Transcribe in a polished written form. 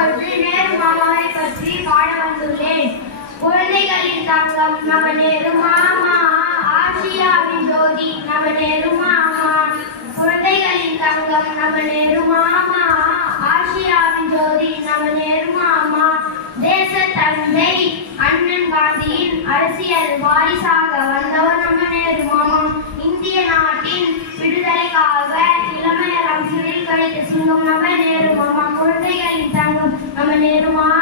இப்பொழுது நேரு மாமாவை பற்றி பாட வந்துள்ளேன். குழந்தைகளின் தங்கம் நம்ம நேரு மாமா, ஆசியாவின் ஜோதி நம்ம நேரு மாமா. குழந்தைகளின் தங்கம் நம்ம நேரு மாமா, ஆசியாவின் ஜோதி நம்ம நேரு மாமா. தேச தந்தை அண்ணன் காந்தியின் அரசியல் வாரிசாக வந்தவர் நம்ம நேரு மாமா. இந்திய நாட்டின் விடுதலைக்காக இளமையரம் சிறையில் கழித்த சிங்கம் நம்ம நேரு மாமா. குழந்தைகளின் தங்கம் நம்ம நேரு மாமா.